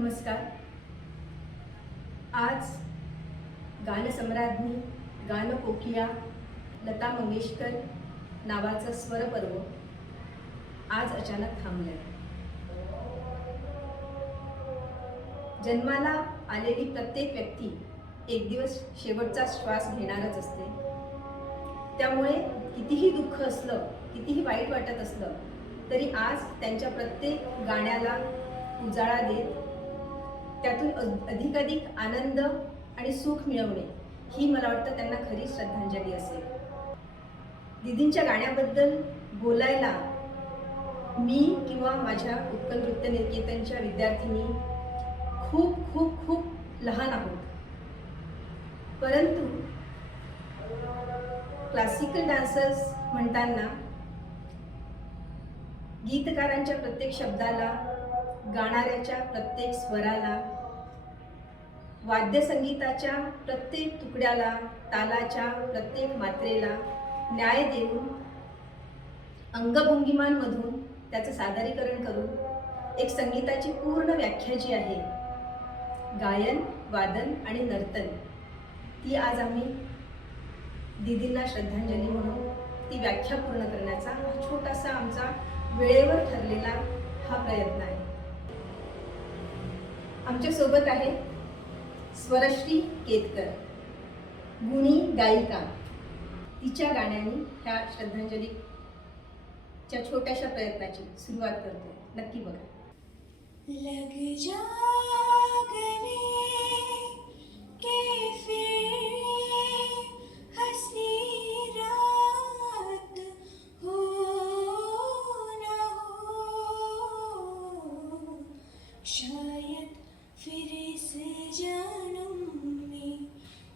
नमस्कार. आज गानसम्राज्ञी गानकोकिळा लता मंगेशकर नावाचं स्वरपर्व आज अचानक थांबलंय. जन्माला आलेली प्रत्येक व्यक्ती एक दिवस शेवटचा श्वास घेणारच असते. त्यामुळे कितीही दुःख असलं, कितीही वाईट वाटत असलं तरी आज त्यांच्या प्रत्येक गाण्याला उजाळा देत त्यातून अधिकाधिक आनंद आणि सुख मिळवणे ही मला वाटतं त्यांना खरी श्रद्धांजली असेल. दीदींच्या गाण्याबद्दल बोलायला मी किंवा माझ्या उत्कल नृत्य निकेतनच्या विद्यार्थिनी खूप खूप खूप लहान आहोत. परंतु क्लासिकल डान्सर्स म्हणताना गीतकारांच्या प्रत्येक शब्दाला, गाणाऱ्याच्या प्रत्येक स्वराला, वाद्यसंगीताच्या प्रत्येक तुकड्याला, तालाच्या प्रत्येक मात्रेला न्याय देऊन अंगभंगिमांमधून त्याचं सादरीकरण करून एक संगीताची पूर्ण व्याख्या जी आहे, गायन, वादन आणि नर्तन, ती आज आम्ही दीदींना श्रद्धांजली म्हणून ती व्याख्या पूर्ण करण्याचा हा छोटासा आमचा वेळेवर ठरलेला हा प्रयत्न आहे. आमच्या सोबत आहे स्वरश्री केतकर, गुणी गायिका. तिच्या गाण्याने ह्या श्रद्धांजलीच्या छोट्याशा प्रयत्नाची सुरुवात करतोय. नक्की बघा. लग जा गले के फिर हंसी रात हो ना हो, शायद फिर इस जन्म में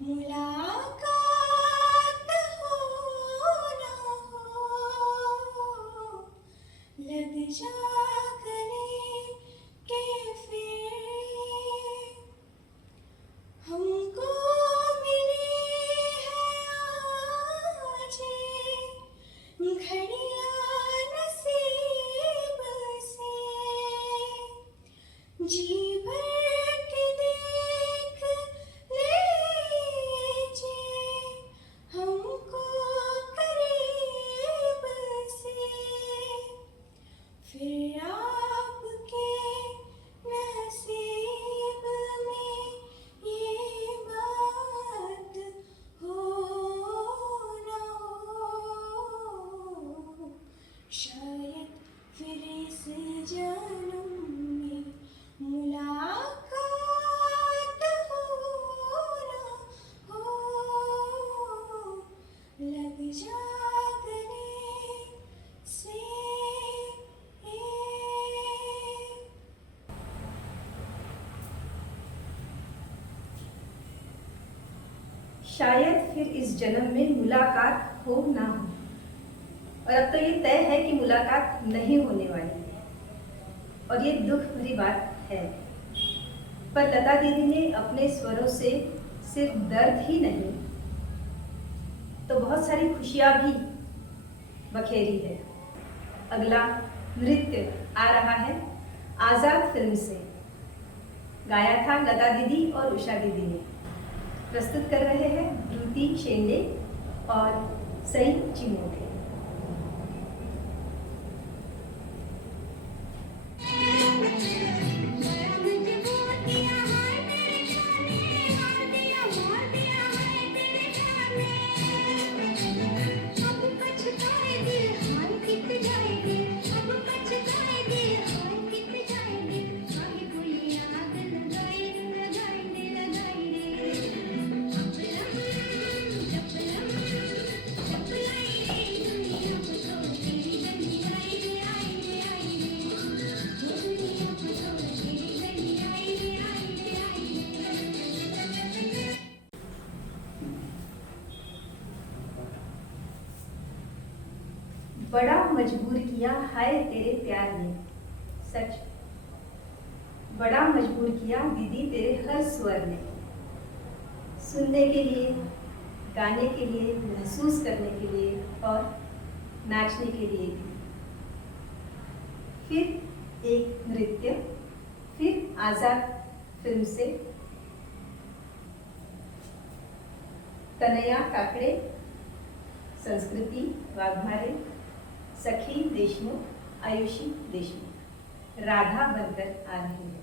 मुलाकात हो ना हो. लग जा गले के फिर हमको मिली है आज घड़ियां नसीब से, जी भर के देख लीजिए हमको करीब से, फिर आपके नसीब में ये बात हो ना हो, शायद फिर इस जन्म में मुलाकात हो ना हो. लग जा गले से. शायद फिर इस जन्म में मुलाकात हो ना हो. और अब तो ये तय है कि मुलाकात नहीं होने वाली है और ये दुख भरी बात है. पर लता दीदी ने अपने स्वरों से सिर्फ दर्द ही नहीं तो बहुत सारी खुशियां भी बखेरी है. अगला नृत्य आ रहा है आजाद फिल्म से. गाया था लता दीदी और उषा दीदी ने. प्रस्तुत कर रहे हैं धृति शेंडे और सई चिमोटे. बड़ा मजबूर किया हाय तेरे प्यार ने. सच, बड़ा मजबूर किया दीदी तेरे हर स्वर ने. सुनने के लिए, गाने के लिए, महसूस करने के लिए और नाचने के लिए भी. फिर एक नृत्य फिर आजाद फिल्म से तनया काकडे, संस्कृती वाघमारे, सखी देशमुख, आयुषी देशमुख, राधा बनकर आ रही है।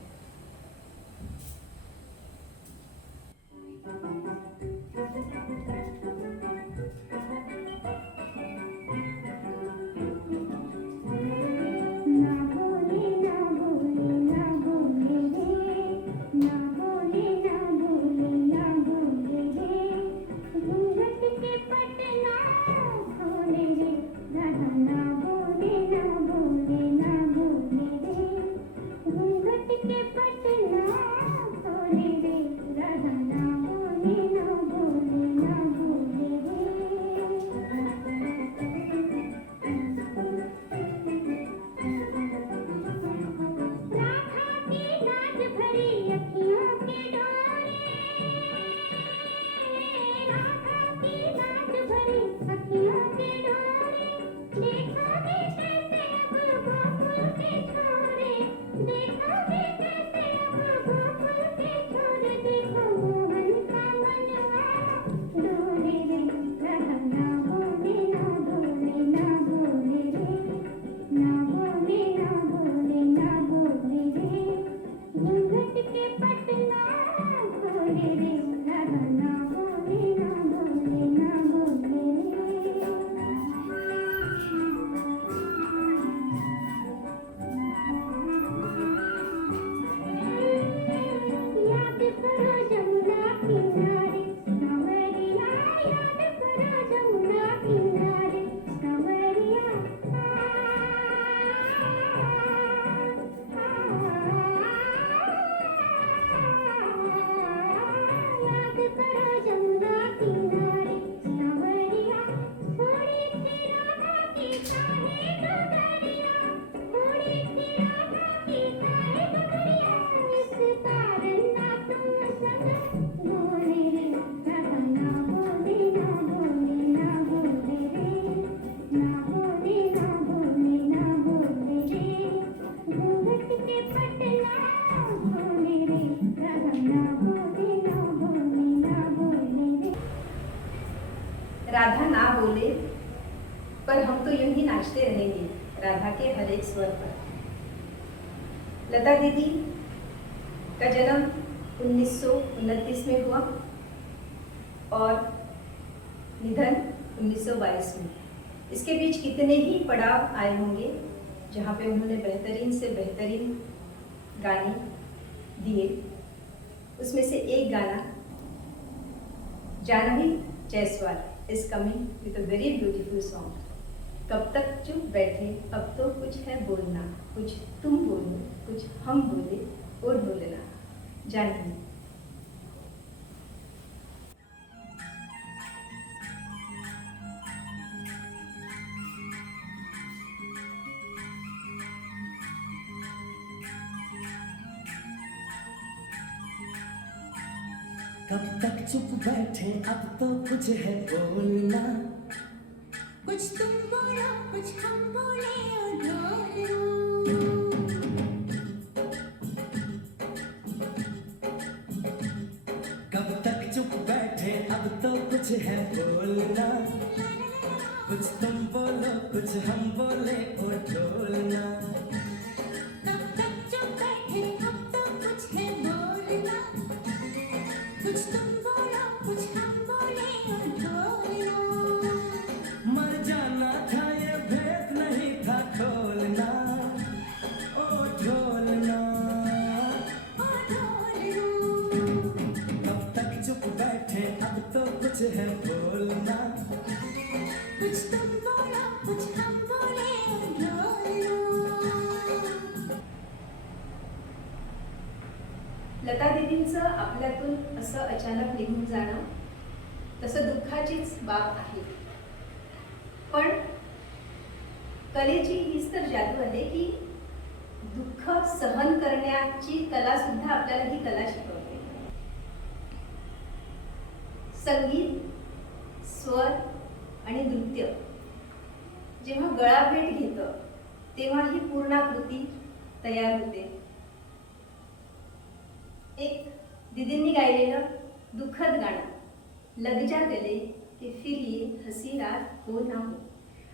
राधा ना बोले पर हम तो यूं ही नाचते रहेंगे राधा के हर एक स्वर पर। लता दीदी का जन्म 1929 में हुआ और निधन 1922 में। इसके बीच कितने ही पड़ाव आए होंगे जहाँ पे उन्होंने बेहतरीन से बेहतरीन गाने दिए। उसमें से एक गाना Janvi Jaiswal is coming with a very beautiful song. कब तक चुप बैठे अब तो कुछ है बोलना, कुछ तुम बोलो कुछ हम बोले और बोलना। जानवी। कब तक चुप बैठे अब तो कुछ है बोलना, कुछ तुम बोलो कुछ हम बोले और ढोल। कब तक चुप बैठे अब तो कुछ है बोलना, कुछ तुम बोलो कुछ हम बोले और ढोलना। कब तक चुप बैठे अब तो कुछ है बोलना, कुछ तुम बोलो कुछ हम बोले और ढोलना। मर जाना था ये भेद नहीं था खोलना, ओ ढोलना ओ ढोलना। कब तक चुप बैठे अब तो कुछ है बोलना, कुछ तुम बोलो कुछ हम बोले और ढोलना। लता दीदींचं आपल्यातून असं अचानक निघून जाणं तसं दुःखाचीच बाब आहे, पण कलेची हीच तर जादू आहे की दुःख सहन करण्याची कला सुद्धा आपल्याला ही कला शिकवते। संगीत, स्वर आणि नृत्य जेव्हा गळाभेट घेतं तेव्हा ही पूर्णाकृती तयार होते। एक दीदींनी गायलेलं दुःखद गाणं लग जा गले की फिर ये हसी रात हो ना हो.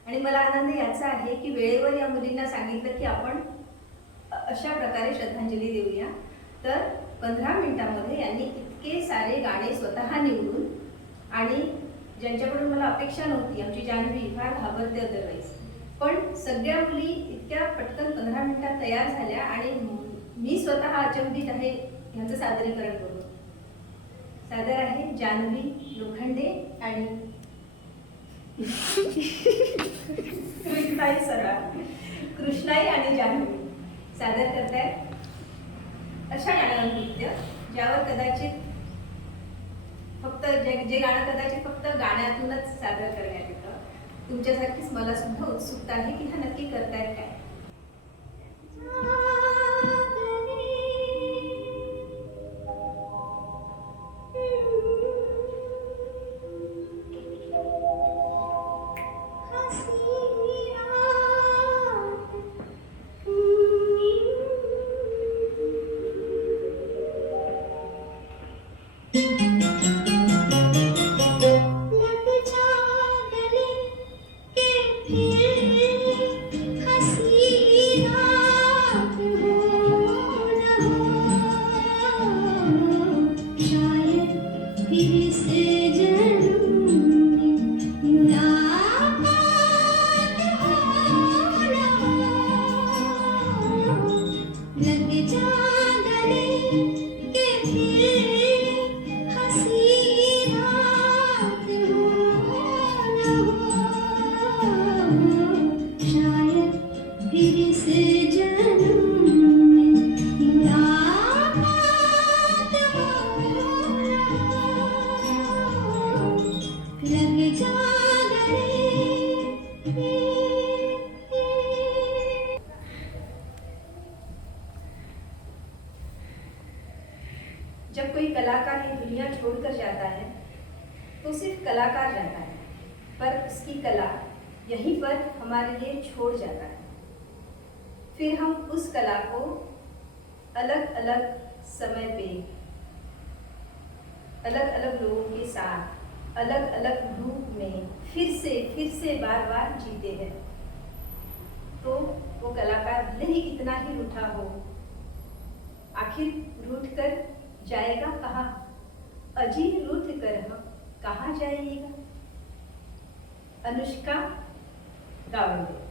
आणि मला आनंद याचा आहे की वेळेवर या मुलींना सांगितलं की आपण अशा प्रकारे श्रद्धांजली देऊया. तर 15 मिनिटांमध्ये यांनी इतके सारे गाणे स्वतः निवडून, आणि ज्यांच्याकडून मला अपेक्षा नव्हती, आमची जान्हवी फार घाबरते अदरवाईज, पण सगळ्या मुली इतक्या पटकन 15 मिनिटात तयार झाल्या आणि मी स्वतः अचंबित आहे ह्याचं सादरीकरण करून. सादर आहे जान्हवी लोखंडे आणि कृष्णाई सराफ. कृष्णाई आणि जान्हवी सादर करतायत अशा गाण्यावर नृत्य, ज्यावर कदाचित फक्त जे गाणं कदाचित फक्त गाण्यातूनच सादर करण्यात येतं. तुमच्यासारखीच मला सुद्धा उत्सुकता आहे की हा नक्की करतायत काय. जब कोई कलाकार ये दुनिया छोड़कर जाता है तो सिर्फ कलाकार रहता है, पर उसकी कला यहीं पर हमारे लिए छोड़ जाता है. फिर हम उस कला को अलग अलग समय पे अलग अलग लोगों के साथ अलग अलग रूप में फिर से बार बार जीते हैं. तो वो कलाकार भले ही कितना ही रूठा हो, आखिर रूठ कर जाएगा कहाँ, अजी रूठ कर हम कहाँ जाइएगा. Anushka Gawande.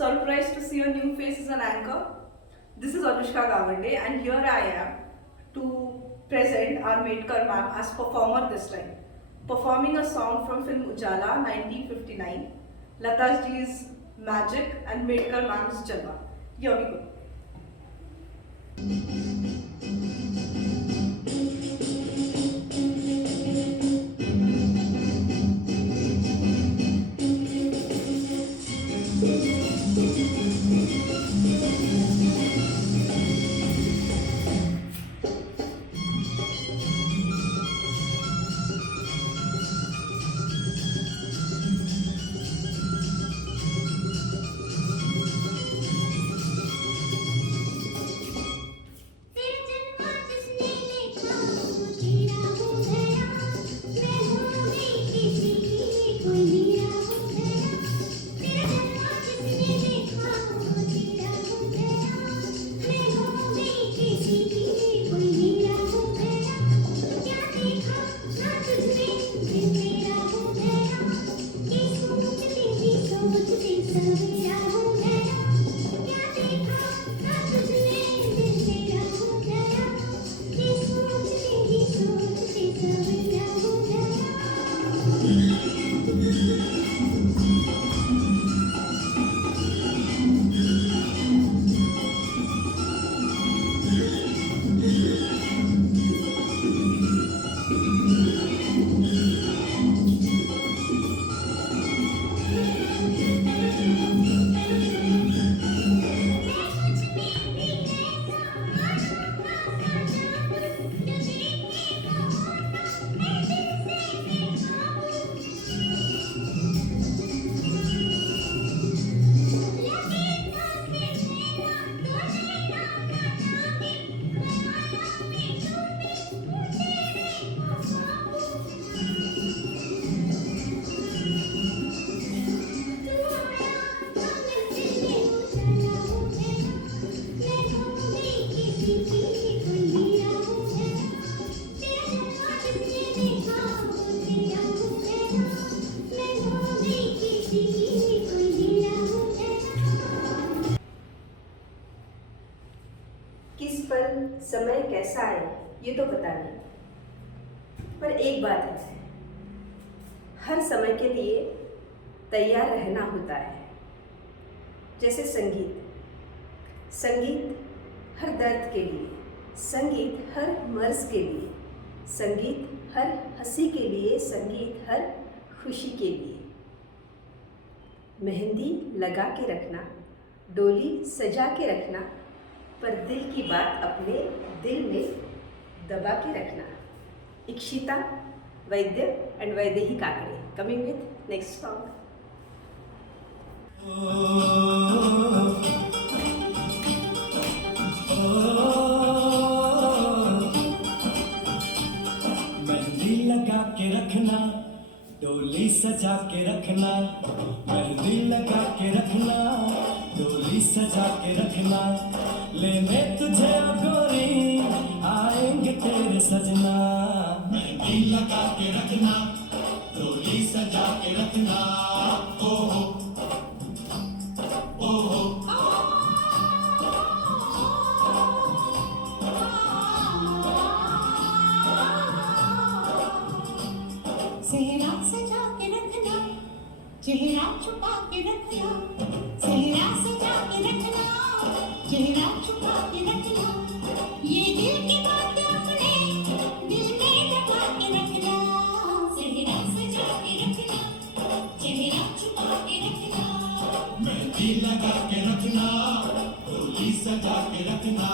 Surprised to see a new face as an anchor. This is Anushka Gawande and here I am to present our Medkar ma'am as performer this time. Performing a song from film Ujala 1959. Lata ji's magic and Medkar ma'am's jalwa. Here we go. फिर जन्मा जिसने देखा वो तेरा हो गया मैं हो गई किसी की कोई मेरा हो गया फिर जन्मा जिसने देखा वो तेरा हो गया मैं हो गई किसी की कोई मेरा हो गया क्या देखा ना तुझने दिल मेरा हो गया ये सोचते सवेरा हो गया क्या देखा ना तुझने दिल मेरा हो गया ये सोचते सवेरा हो गया किस पल समय कैसा आए ये तो पता नहीं, पर एक बात है, हर समय के लिए तैयार रहना होता है। जैसे संगीत, संगीत हर दर्द के लिए, संगीत हर मर्ज के लिए, संगीत हर हंसी के लिए, संगीत हर खुशी के लिए। मेहंदी लगा के रखना, डोली सजा के रखना, पर दिल की बात अपने दिल में दबा के रखना। इक्षिता वैद्य and Vaidehi Kakade coming with next song. Mehndi लगा के रखना, डोली सजा के रखना, मेहंदी लगा के रखना, डोली सजा के रखना, लेने तुझे ओ गोरी आएंगे तेरे सजना। मेहंदी लगा के रखना, डोली सजा के रखना, ओ हो ओ हो। सेहरा सजा के रखना, चेहरा छुपा के रखना, सेहरा सजा के रखना, चेहरा छुपा के रखना, ये दिल की बात अपने दिल में दबा के रखना, सेहरा सजा के रखना, चेहरा छुपा के रखना। मेहंदी लगा के रखना, डोली सजा के रखना।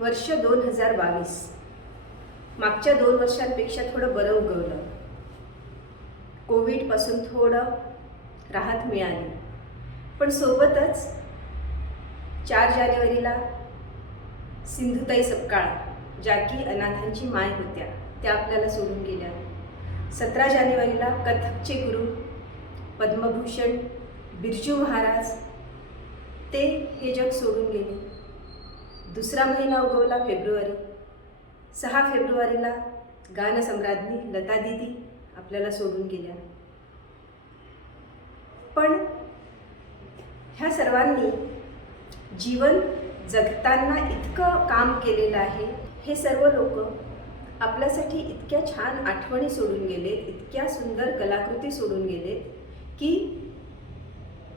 वर्ष 2022 मागच्या 2 वर्षांपेक्षा थोडं बरं उगवलं. कोविडपासून थोडं राहत मिळाली, पण सोबतच 4 जानेवारीला सिंधुताई सपकाळ, ज्या की अनाथांची माय होत्या, त्या आपल्याला सोडून गेल्या. 17 जानेवारीला कथकचे गुरु पद्मभूषण बिरजू महाराज ते हे जग सोडून गेले. दुसरा महिना उगवला फेब्रुवारी. 6 फेब्रुवारीला गानसम्राज्ञी लता दीदी आपल्याला सोडून गेल्या. पण ह्या सर्वांनी जीवन जगताना इतकं काम केलेलं आहे. हे सर्व लोक आपल्यासाठी इतक्या छान आठवणी सोडून गेलेत, इतक्या सुंदर कलाकृती सोडून गेलेत की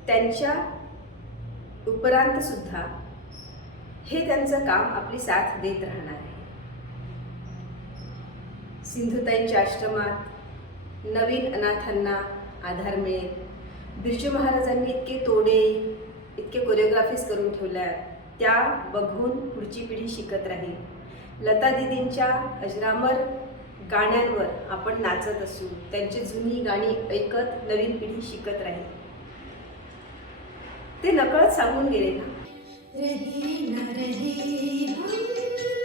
त्यांच्या उपरांत सुद्धा हे त्यांचं काम आपली साथ देत राहणार आहे. सिंधुताईंच्या आश्रमात नवीन अनाथांना आधार मिळेल. बिरजू महाराजांनी इतके तोडे, इतके कोरिओग्राफीज करून ठेवल्या, त्या बघून पुढची पिढी शिकत राहील. लता दीदींच्या अजरामर गाण्यांवर आपण नाचत असू, त्यांची जुनी गाणी ऐकत नवीन पिढी शिकत राहील. ते नकळत सांगून गेले ना, रहे न रहे हम